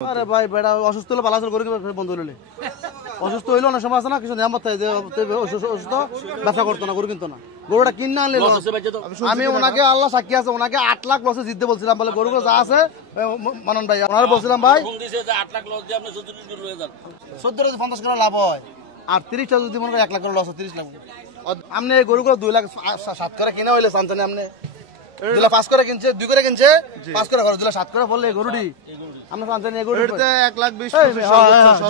আরে ভাই বেটা অসুস্থ হলে পালাচল করে বন্ধ হইলে অসুস্থ হইলো না সময় আছে না কিছু নিয়ামত থাকে যে অসুস্থ ব্যবসা করতো না গরু কিনতো না গরুটা কিনে আনলে আমি ওনাকে আল্লাহ সাক্ষী আছে ওনাকে 8 লাখ লসে জিততে বলছিলাম বলে গরুগুলো যা আছে মানন ভাই ওনারা বলছিলাম ভাই 14 করে লাভ হয় আর 30টা যদি মনে করেন 1 লাখ করে লস হয় 30 লাখ আপনি এই গরুগুলো 2 লাখ 7 করে কিনা হইলে চান আপনি 2 লাখ 5 করে কিনছে 2 করে কিনছে 5 করে 2 লাখ 7 করে বললে গরুটি আমরা চান এই গরু এটা 1 লাখ 20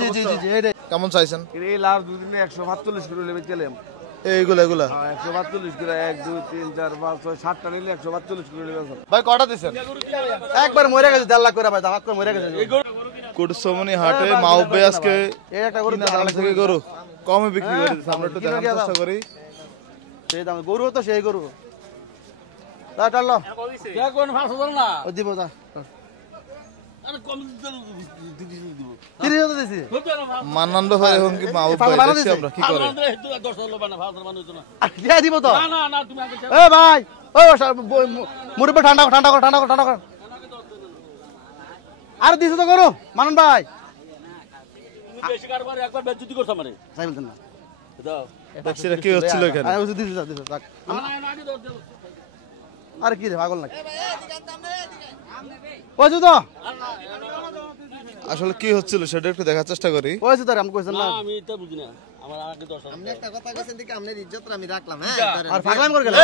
জি জি জি জি কেমন চাইছেন এই লাভ দুদিনে 145 করে লেবে চলেম এইগুলা 142 করে 1 2 3 4 5 6 7 টা নিলে 142 করে লেবে ভাই কটা দিবেন একবার মরে গেছে 1.5 লাখ করে ভাই দামাক করে মরে গেছে কুটসমনি হাটে মাউবে আজকে এই একটা গরু থেকে গরু কমে বিক্রি করে দিছে আমরা একটু দেখার চেষ্টা করি সেই দাম গরু তো সেই গরু তা চল কে কোন 5000 না ও দিব দা আরে কম দিব 3000 দিছি মানন্দ ভাই এখন কি মাউবে দেখছি আমরা কি করে 10000 বানা 5000 বানা হইতো না কে দিব তো না না তুমি আগে এ ভাই ও মুরব্বি ঠান্ডা কর আর দিছ তো করো মানন ভাই বেশি কারবার একবার বেজ্জতি করছ আমারে যাই বলতেন না দাও দেখছি কি হচ্ছিল এখানে আরে ওই দিছ থাক না আগে দর দে আরে কি রে পাগল নাকি ওই তো আসলে কি হচ্ছিল সেটা একটু দেখার চেষ্টা করি ওই তো আমি কইছেন না আমি এটা বুঝি না আমার আগে 10 আপনি একটা কথা কইছেন দেখি আপনার ইজ্জতটা আমি রাখলাম হ্যাঁ আর পাগলাম করে গেল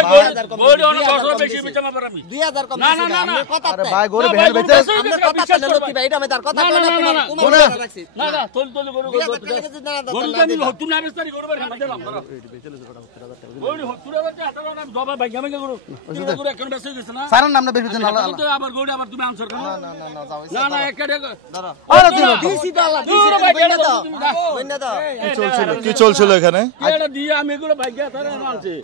বড় অনেক 10 বেশি বেচা পার আমি 2000 কম না না না আপনি কথা আরে ভাই গরু বেহাল বেচে আপনি কথা বলে লতি ভাই এটা আমি তার কথা কই না তোমার রাখছি না না তোল তোল গরু গরু আমি হতুন না বেস্তারি গরু বের খাম দিলাম গরু হতুন বেচে হাতার না জবা ভাই গামে গরু গরু এখন বেচে গেছে না সারার নাম না বেশি দিন আল্লাহ তো আবার গরু আবার তুমি আনসার করো না যাও না না একটা দাঁড়া আরে দিন দিছি তো আল্লাহ দিছি তো বইনা দাও বইনা দাও কি চলছিল এখানে এটা দিয়ে আমি এগুলো ভাগ্য তারা আনছে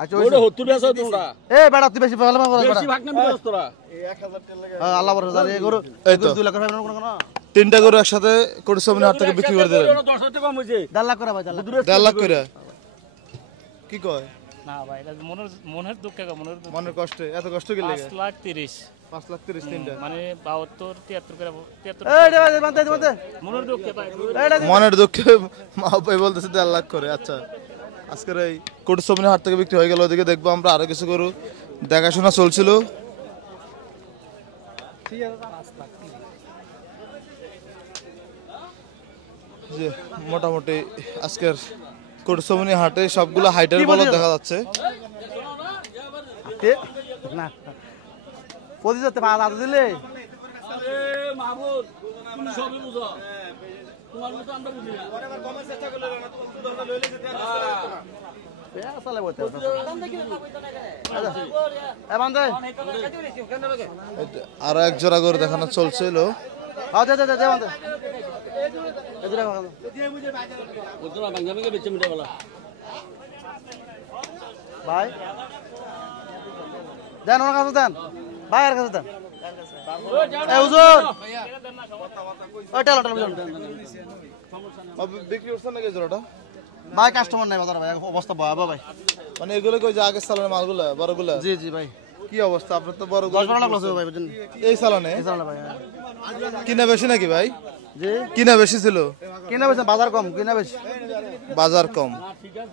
আচ্ছা ওটা হতুন বেচা তোমরা এ বেটা তুই বেশি পাগলাম করে বেশি ভাগ না বেচ তোরা এই 1000 টাকা লাগে আল্লাহ বড় জানে গরু এই তো 2 লাখ টাকা না তিনটা গরু একসাথে কুটসমনি হাট থেকে বিক্রি করে দিলেন 10 টাকা কম হইছে 1.5 লাখ করে ভাই 1.5 লাখ করে কি কয় না ভাই এটা মনের দুঃখ মনের মনের কষ্টে এত কষ্ট কি লাগে 5 লাখ 30 5 লাখ 30 তিনটা মানে 72 73 করে 73 এই রে বান্দে মনের দুঃখে ভাই মনের দুঃখে মা ভাই বলতেছে 1.5 লাখ করে আচ্ছা আজকের এই কুটসমনি হাট থেকে বিক্রি হয়ে গেল ওদিকে দেখবো আমরা আরো কিছু গরু দেখাশোনা চলছিল যে মোটামুটি আজকের কুটসমনি হাটে সবগুলো হাইটের বলদ দেখা যাচ্ছে না পদি যেতে পা দাদা দিলে এ মাহবুব তুমি সবই বুঝো তোমার মতো আমরা বুঝি না পরেবার কমের চেষ্টা করলে না তুমি দরকার লইলে যেতে এ সালে বলতে এ বান্দে আর এক জোড়া গরু দেখানো চলছিল হ্যাঁ দে বান্দে এদিকে বুঝছো না ভাঙ্গা ভাঙ্গা বেচে মিটা বলা ভাই দেন ওর কাছে দেন ভাইয়ের কাছে দেন এ হুজুর ওই টালা বিক্রি করছেন নাকি জোড়াটা ভাই কাস্টমার নাই বাজার ভাই অবস্থা ভয়াবহ ভাই মানে এগুলো কই যে আগে সালানের মালগুলা বড়গুলা জি জি ভাই কি অবস্থা আপনার তো বড় 10-12 লাখ লস হবে ভাই বুঝছেন এই সালানে এই চালা ভাই কিনা বেশি নাকি ভাই জি কিনা বেশি ছিল কিনা বেশি বাজার কম কিনা বেশি বাজার কম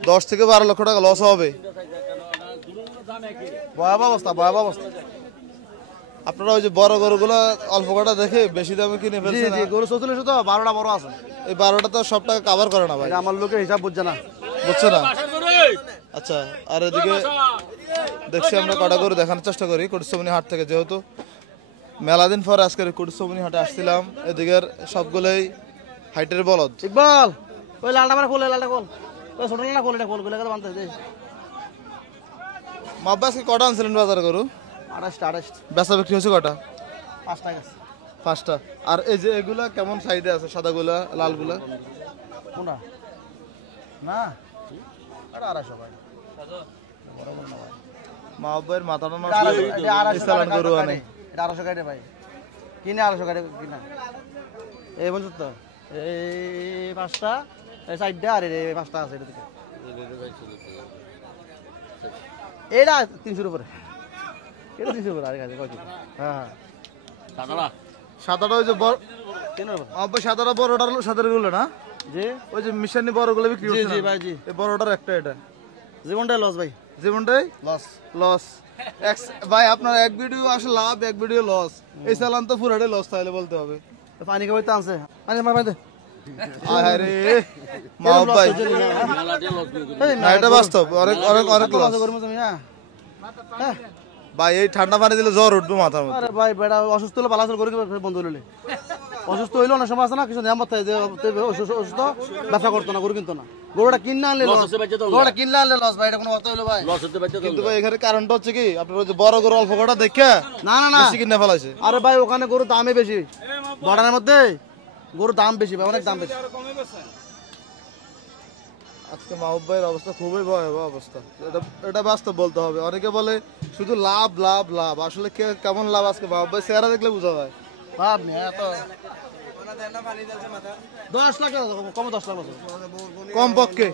10 থেকে 12 লক্ষ টাকা লস হবে ভয়াবহ অবস্থা আপনারা ওই যে বড় গরুগুলো অল্প কটা দেখে বেশি দামে কিনে জি ফেলছেন জি গরু 44 তো 12টা বড় আছে এই 12টা তো সব টাকা কভার করে না ভাই এটা আমার লোকের হিসাব বুঝছে না বুঝছো না আচ্ছা আর এদিকে দেখছি আমরা কটা গরু দেখানোর চেষ্টা করি কুটসমনি হাট থেকে যেহেতু মেলা দিন পর আজকের কুটসমনি হাটে আসছিলাম এদিকের সবগুলোই হাইটের বলদ ইকবাল ওই লালটা মানে খোল লালটা খোল ওই ছোট লালটা খোল এটা খোল গুলো বানতে দে মাব্বাসকে কটা আনছিলেন বাজার গরু 28 বেচা বিক্রি হয়েছে কটা 5 টাকা 5টা আর এই যে এগুলা কেমন সাইডে আছে সাদাগুলা লালগুলা কোনটা না আরে 250 ভাই মাব্বার মাথাটা নষ্ট এটা হয়ে গেছে 250 গরু আনে এটা 250 কাটে ভাই কিনে 250 কাটে কিনা এই বন্ধু তো এই 5টা এই সাইডটা আর এই 5টা আছে এটা থেকে এটা 300 উপরে এটা 300 উপরে আর কাছে কয় হ্যাঁ সাদারা সাদাটা ওই যে আব্বা সাদাটা বড়টার সাদার গুলো না জি ওই যে মিশানি বড়গুলো বিক্রি জি হচ্ছে জি না? ভাই জি এই বড়টার একটা এটা জীবনটাই লস ভাই জীবনটাই লস লস ভাই আপনার এক ভিডিও আসে লাভ এক ভিডিও লস এই চালান তো পুরাটাই লস তাহলে বলতে হবে পানি খাবার তো আনছে পানি পানি দে আরে মাও ভাই না এটা বাস্তব অনেক অনেক অনেক লস ভাই এই ঠান্ডা পানি দিলে জ্বর উঠবে মাথার মধ্যে আরে ভাই বেটা অসুস্থ হলে পালাচল করে বন্ধ হইলে অসুস্থ হইলো না সময় আছে না কিছু নিয়ামত থাকে যে অসুস্থ ব্যবসা করতো না গরু কিনতো না গরুটা কিনে আনলে লস গরুটা কিনলে আনলে লস ভাই এটা কোনো অর্থ হইলো ভাই কিন্তু ভাই এখানে কারণটা হচ্ছে কি আপনার ওই যে বড় গরু অল্প কটা দেখে না না না বেশি কিনে ফেলাইছে আরে ভাই ওখানে গরুর দামই বেশি বর্ডারের মধ্যে গরুর দাম বেশি ভাই অনেক দাম বেশি আজকে মাহবুব ভাইয়ের অবস্থা খুবই ভয়াবহ অবস্থা এটা বাস্তব বলতে হবে অনেকে বলে শুধু লাভ লাভ লাভ আসলে কেমন লাভ আজকে মাহবুব ভাই চেহারা দেখলে বোঝা যায় ভাব নি এত 10 লাখ কম 10 লাখ কমপক্ষে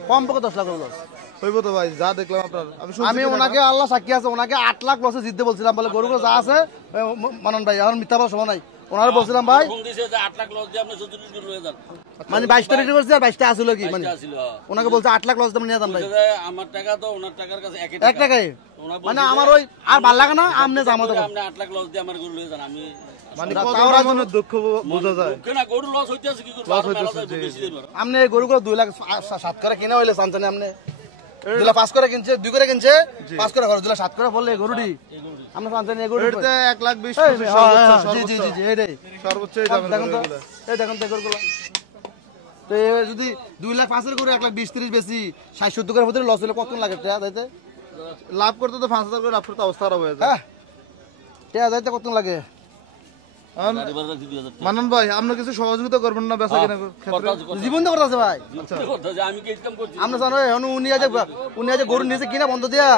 10 লাখ লস হইব তো ভাই যা দেখলাম আপনার আমি ওনাকে আল্লাহ সাক্ষী আছে ওনাকে 8 লাখ লসে জিততে বলছিলাম বলে গরুগুলো যা আছে মানন ভাই এখন মিথ্যা বলার সময় নাই ওনারে বলছিলাম ভাই মানে 22টা রেডি করছি আর 22টা আসলো কি মানে ওনাকে বলছে 8 লাখ লস দাম নিয়ে যান ভাই আমার টাকা তো ওনার টাকার কাছে 1 টাকাই মানে আমার ওই আর ভাল লাগে না আমনে জামা তো আপনি 8 লাখ লস দিয়ে আমার গরু লয়ে যান আমি মানে কতটা মনে দুঃখ বোঝা যায় কেন গরু লস হইতেছে কি করব আমনে এই গরুগুলো 2 লাখ 7 করে কিনা হইলে চানচানে আমনে 2 লাখ 5 করে কিনছে 2 করে কিনছে 5 করে খরচ 2 লাখ 7 করে বললে গরুটি আমরা চানচানে এই গরুটি এটাতে 1 লাখ 20 জি জি জি এইটাই সর্বোচ্চ এই দাম দেখুন তো এই দেখুন তো গরুগুলো তো যদি 2 লাখ 5 এর করে 1 লাখ 20 30 বেশি 60 70 করে ভিতরে লস হলে কত লাগে টাকা যাইতে লাভ করতে তো 5000 করে লাভ করতে অবস্থা খারাপ হয়ে যায় হ্যাঁ টাকা যাইতে কত লাগে মানন ভাই আপনি কিছু সহযোগিতা করবেন না বেচা কেনার ক্ষেত্রে জীবন তো করতেছে ভাই আমি কি কাম করছি আমরা জানো এখন উনি আজ গরু নিয়েছে কিনা বন্ধ দিয়া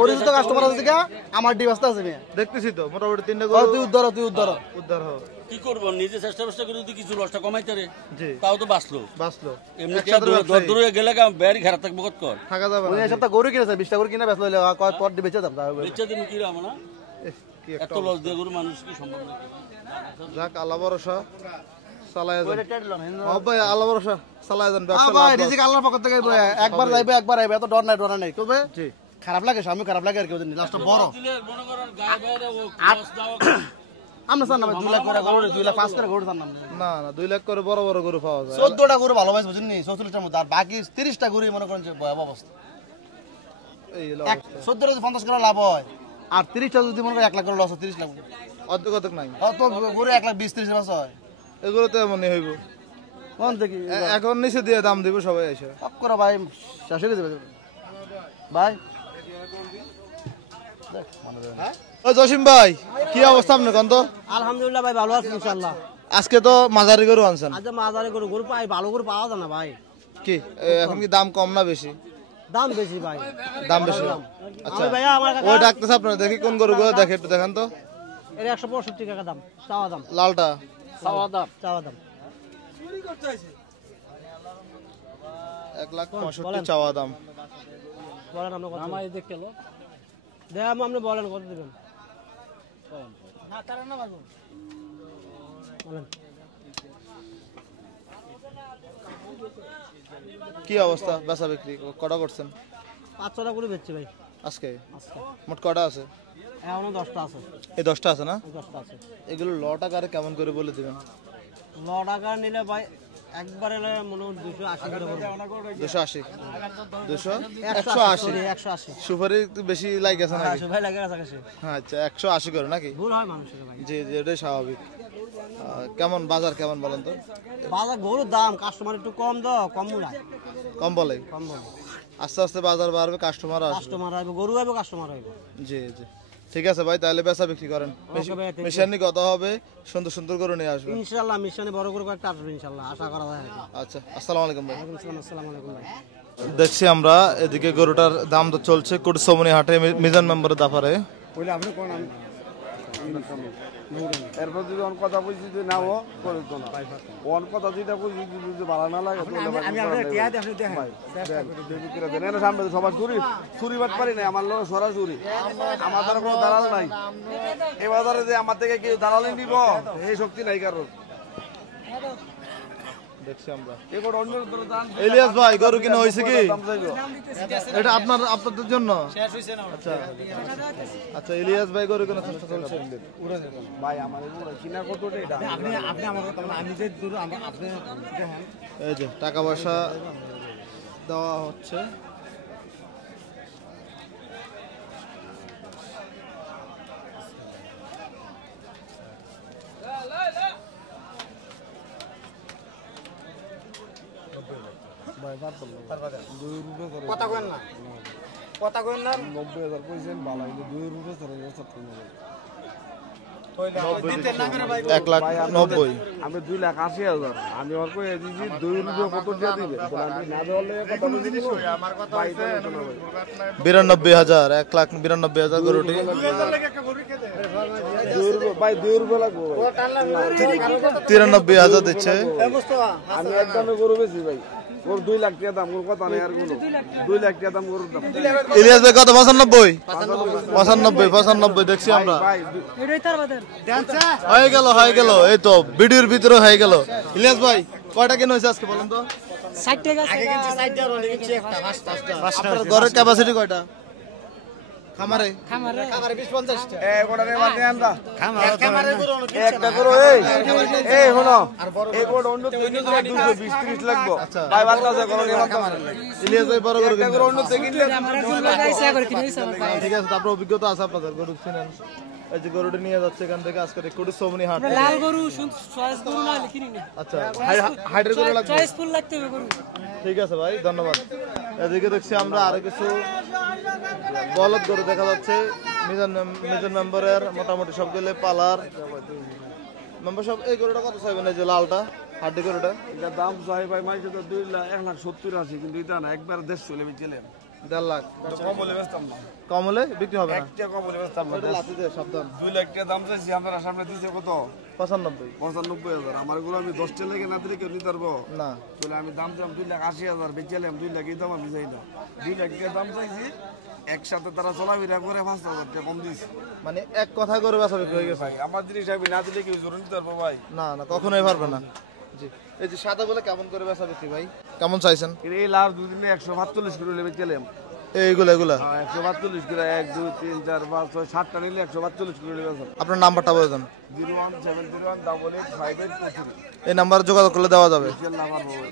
পরিচিত কাস্টমার আছে কিনা আমার ডিভাস্তা আছে মেয়ে দেখতেছি তো মোটামুটি 3টা তুই গরু উদ্ধার উদ্ধার হও কি করব নিজে চেষ্টা করে যদি কিছু লসটা কমাইতে রে জি তাও তো বাঁচলো বাঁচলো এমনি দূরে গেলে বেয়ারি খারাপ থাকবো কত কর থাকা যাবে উনি না এই সপ্তাহ গরু কিনেছে 20টা গরু কিনে বেচলো হইলে কয় পর বেচে দাম বেচে দিন কি রাম না কি এত লস দিয়ে গরু মানুষ কি সম্ভব না যাক আল্লাহ ভরসা চালায় যান ভাই আল্লাহ ভরসা চালায় যান ব্যবসা ভাই রিজিক আল্লাহর পক্ষ থেকে একবার যাইবে একবার আইবে এত ডর নাই কবে জি খারাপ লাগে সামনে খারাপ লাগে আর কেউ জানি লাস্ট বড় দিলে মনে করেন গায়ে বাইরে ও লস দাও আমরা জান না 2 লাখ করে গরু 2 লাখ 5 করে গরু জান না না না 2 লাখ করে বড় বড় গরু পাওয়া যায় 14টা গরু ভালো ভাই বুঝুন নি 44টার মধ্যে আর বাকি 30টা গরু মনে করেন যে ভয়াবহ অবস্থা এই হলো 14 যদি 50 করে লাভ হয় আর 30টা যদি মনে করেন 1 লাখ করে লস হয় 30 লাখ অর্ধেক নাই অত গরু 1 লাখ 20 30 মাস হয় এগুলো তো এমনই হইব কোন দেখি এখন নিচে দিয়ে দাম দিব সবাই এসে সব করে ভাই শেষ হয়ে যাবে ভাই ও জসিম ভাই কি অবস্থা আপনার কোন তো আলহামদুলিল্লাহ ভাই ভালো আছি ইনশাআল্লাহ আজকে তো মাঝারি গরু আনছেন আজ মাজারে গরু পাই ভালো গরু পাওয়া যায় না ভাই কি এখন কি দাম কম না বেশি দাম বেশি ভাই দাম বেশি আচ্ছা আমি ভাইয়া আমার কাছে ওই ডাকতেছে আপনারা দেখি কোন গরুগুলো দেখে একটু দেখান তো এর 165 টাকা দাম চাওয়া দাম লালটা চাওয়া দাম 1,65,000 চাওয়া দাম বলেন আমরা কত আমার দেখতে লো দেখাম আপনি বলেন কত দিবেন না তারা না বাবু বলেন কি অবস্থা বেচা বিক্রি কটা করছেন 500 করে বেচছি ভাই আজকে মোট কটা আছে এখনো 10টা আছে এই 10টা আছে না 10টা আছে এগুলো ল টাকারে কেমন করে বলে দিবেন 9 টাকা নিলে ভাই একবারে মনে 280 করে পড়বে 280 180 সুপারি একটু বেশি লাগেছে নাকি ভাই লাগে আছে আচ্ছা 180 করে নাকি ভুল হয় মানুষের ভাই জি জি এটাই স্বাভাবিক কেমন বাজার কেমন বলেন তো বাজার গরুর দাম কাস্টমার একটু কম দাও কম মূল্য কম বলে কম বলে আস্তে আস্তে বাজার বাড়বে কাস্টমার আসবে কাস্টমার আসবে গরু আসবে কাস্টমার আসবে জি জি ঠিক আছে ভাই তাহলে বেচা বিক্রি করেন মিশানি কত হবে সুন্দর সুন্দর করে নিয়ে আসবেন ইনশাআল্লাহ মিশনে বড় করে কয়েকটা আসবে ইনশাআল্লাহ আশা করা যায় আচ্ছা আসসালামু আলাইকুম ভাই আসসালামু আলাইকুম ভাই দেখছি আমরা এদিকে গরুটার দাম তো চলছে কুটসমনি হাটে মিজান মেম্বারের দাফারে এরপর যদি অন কথা বুঝি যদি না ও করে তো না অন কথা যেটা বুঝি যদি ভালো না লাগে সামনে সবার চুরি বাট পারি না আমার লোক সরাসরি আমার দ্বারা কোনো দালাল নাই এই বাজারে যে আমার থেকে কেউ দালালি নিব এই শক্তি নাই কারণ দেখছি আমরা। এবার অন্য দাম ইলিয়াস ভাই গরু কিনা হয়েছে কি? এটা আপনাদের জন্য? আচ্ছা আচ্ছা, ইলিয়াস ভাই গরু কিনা চেষ্টা চলছে। ভাই আমার এগুলো কিনা কত এটা এই যে টাকা পয়সা দেওয়া হচ্ছে। কথা কেন না, কথা কেন না। 90,000 কইছেন ভালো হইলো 2 রুপে ধরে গেছে। 1,90,000 আমি 2,80,000 আমি ওর কই দিছি 2 রুপে কত দিয়ে দিবে বলে আমি না দেওয়ালে কথা বলি দিব। আমার কথা হইছে 92,000 1,92,000 গরুটি। 2 রুপে ভাই 2 রুপে লাগবে ভাই। 93,000 দিচ্ছে। আমি একদমই গরু বেশি ভাই। ওর 2 লাখ টাকা দাম, ওর কথা নেই আর কোনো 2 লাখ টাকা দাম গরুর দাম। ইলিয়াস ভাই কত? 95 দেখছি আমরা। ভাই হয়ে গেল এই তো ভিডিওর ভিতরে হয়ে গেল। ইলিয়াস ভাই কয়টা কিনে হয়েছে আজকে বলেন তো? 60 টাকা আপনার ঘরের ক্যাপাসিটি কয়টা? খামারে খামারে 20-50 টা। এ গোটা রে বাদ দেন দা একটা করো। এই শোনো এই গোটা অন্য 220-30 লাগবে ভাই। বাদ দাও করো রে বাদ দাও। ইলিয়াস ভাই বড় গরু একটা কিনবে। করো অন্য কিনলে আমার জন্য গাইছে করে কিনেছে আমার ভাই। ঠিক আছে, তারপর অভিজ্ঞতা আছে আপনাদের, গরু চিনেন। এই যে গরুটি নিয়ে যাচ্ছে এখান থেকে আজকে কুড়িসবনি হাট। লাল গরু চয়েস গরু না কিনি না। আচ্ছা হাইটের গরু লাগবে। চয়েস ফুল লাগতে হবে গরু। ঠিক আছে ভাই, ধন্যবাদ। এদিকে দেখছি আমরা আরো কিছু বলদ গরু দেখা যাচ্ছে। মিজান মেম্বারের মোটামুটি সবগুলো পালার মেম্বার সব। এই গরুটা কত চাইবেন? এই যে লালটা হাড্ডি গরুটা এটা দাম চাই ভাই মাইছে তো 1,70,000 আছে, কিন্তু এটা না একবার 150 চলে বিচলেন। 1.5 লাখ। কম হলে বেচতাম না, কম হলে বিক্রি হবে না। একটা কম হলে বেচতাম না। এটা লাথি দিয়ে সাবধান। 2 লাখ টাকা দাম চাইছি, আপনারা সামনে দিছে কত? 95 95,000। আমার গুলো আমি 10 টা লেগে না দিলে কেউ নিতে পারবো না। বলে আমি দাম চাম 2,80,000 বেচালাম। 2 লাখ এই দাম আমি চাই না। 2 লাখ টাকা দাম চাইছি, একসাথে তারা চলাফেরা করে 5,000 টাকা কম দিছি। মানে এক কথা করে বেচা বিক্রি হয়ে গেছে। ভাই আমার জিনিস আমি না দিলে কেউ জোর নিতে পারবো ভাই? না না, কখনোই পারবে না। জি, এই যে সাদা বলে কেমন করে বেচা বিক্রি ভাই? কেমন চাইছেন? এই লাভ 2 দিনে 145 করে নেবে চাইলাম। এইগুলা 142 করে 1 2 3 4 5 6 7 টা নিলে 142 করে নেবে। আপনার নাম্বারটা বলে দেন। 017018883। এই নাম্বারে যোগাযোগ করলে দেওয়া যাবে। নাম্বার হবে।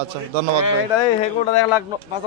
আচ্ছা, ধন্যবাদ ভাই। এটা হে কোটা 1,05,000